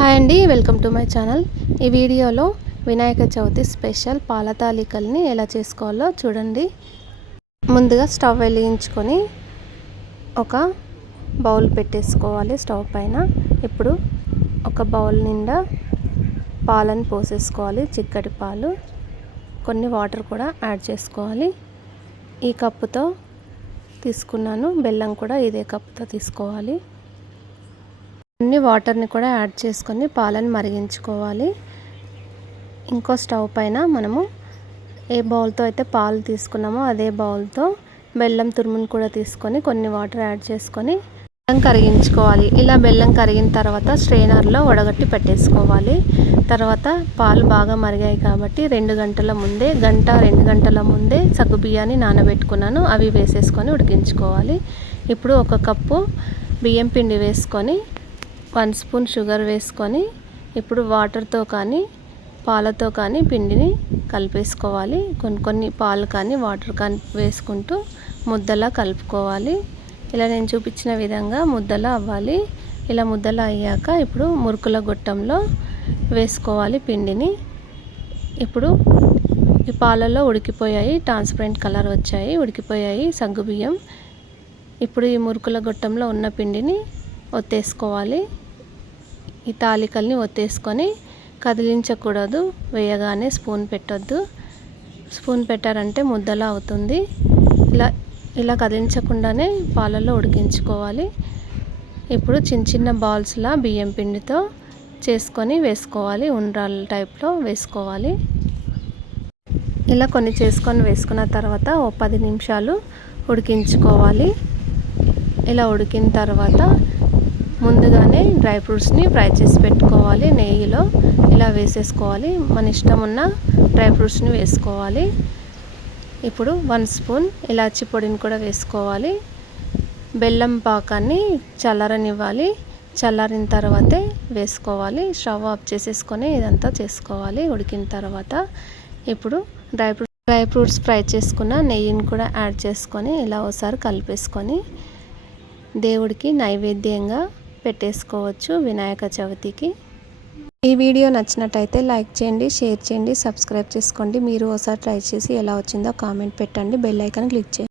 Hi అండి, welcome to my channel. ఈ వీడియోలో వినాయక చవితి స్పెషల్ పాల తాలికల్ని ఎలా చేసుకోవాలో చూడండి. ముందుగా స్టవ్ వెలిగించుకొని ఒక బౌల్ పెట్టేసుకోవాలి స్టవ్ పైన. ఇప్పుడు ఒక బౌల్ నిండా పాలను పోసేసుకోవాలి, చిక్కటి పాలు. కొన్ని వాటర్ కూడా యాడ్ చేసుకోవాలి. ఈ కప్పుతో తీసుకున్నాను, బెల్లం కూడా ఇదే కప్పుతో తీసుకోవాలి. కొన్ని వాటర్ని కూడా యాడ్ చేసుకొని పాలను మరిగించుకోవాలి. ఇంకో స్టవ్ పైన మనము ఏ బౌల్తో అయితే పాలు తీసుకున్నామో అదే బౌల్తో బెల్లం తురుమును కూడా తీసుకొని కొన్ని వాటర్ యాడ్ చేసుకొని బెల్లం కరిగించుకోవాలి. ఇలా బెల్లం కరిగిన తర్వాత స్ట్రెయినర్లో వడగట్టి పెట్టేసుకోవాలి. తర్వాత పాలు బాగా మరిగాయి కాబట్టి 2 గంటల ముందే 2 గంటల ముందే సగ్గుబియ్యాన్ని నానబెట్టుకున్నాను, అవి వేసేసుకొని ఉడికించుకోవాలి. ఇప్పుడు 1 కప్పు బియ్యం పిండి వేసుకొని 1 స్పూన్ షుగర్ వేసుకొని ఇప్పుడు వాటర్తో కానీ పాలతో కానీ పిండిని కలిపేసుకోవాలి. కొన్ని పాలు కానీ వాటర్ కానీ వేసుకుంటూ ముద్దలా కలుపుకోవాలి. ఇలా నేను చూపించిన విధంగా ముద్దలా అవ్వాలి. ఇలా ముద్దలా అయ్యాక ఇప్పుడు మురుకుల గొట్టంలో వేసుకోవాలి పిండిని. ఇప్పుడు ఈ పాలలో ఉడికిపోయాయి, ట్రాన్స్పరెంట్ కలర్ వచ్చాయి, ఉడికిపోయాయి సగ్గుబియ్యం. ఇప్పుడు ఈ మురుకుల గొట్టంలో ఉన్న పిండిని ఒత్తేసుకోవాలి. ఈ తాలికల్ని ఒత్తేసుకొని కదిలించకూడదు, వేయగానే స్పూన్ పెట్టొద్దు. స్పూన్ పెట్టారంటే ముద్దలా అవుతుంది. ఇలా కదిలించకుండానే పాలలో ఉడికించుకోవాలి. ఇప్పుడు చిన్న బాల్స్లా బియ్యం పిండితో చేసుకొని వేసుకోవాలి, ఉండ్రాల టైప్లో వేసుకోవాలి. ఇలా కొన్ని చేసుకొని వేసుకున్న తర్వాత 10 నిమిషాలు ఉడికించుకోవాలి. ఇలా ఉడికిన తర్వాత ముందుగానే డ్రై ఫ్రూట్స్ని ఫ్రై చేసి పెట్టుకోవాలి. నెయ్యిలో ఇలా వేసేసుకోవాలి. మన ఇష్టం ఉన్న డ్రై ఫ్రూట్స్ని వేసుకోవాలి. ఇప్పుడు 1 స్పూన్ ఇలాచీ పొడిని కూడా వేసుకోవాలి. బెల్లం పాకాన్ని చల్లారనివ్వాలి. చల్లారిన తర్వాతే వేసుకోవాలి. స్టవ్ ఆఫ్ చేసేసుకొని ఇదంతా చేసుకోవాలి ఉడికిన తర్వాత. ఇప్పుడు డ్రై ఫ్రూట్స్ ఫ్రై చేసుకున్న నెయ్యిని కూడా యాడ్ చేసుకొని ఇలా ఒకసారి కలిపేసుకొని దేవుడికి నైవేద్యంగా పెట్టేసుకోవచ్చు వినాయక చవితికి. ఈ వీడియో నచ్చినట్టయితే లైక్ చేయండి, షేర్ చేయండి, సబ్స్క్రైబ్ చేసుకోండి. మీరు ఒకసారి ట్రై చేసి ఎలా వచ్చిందో కామెంట్ పెట్టండి. బెల్ ఐకాన్ క్లిక్ చేయండి.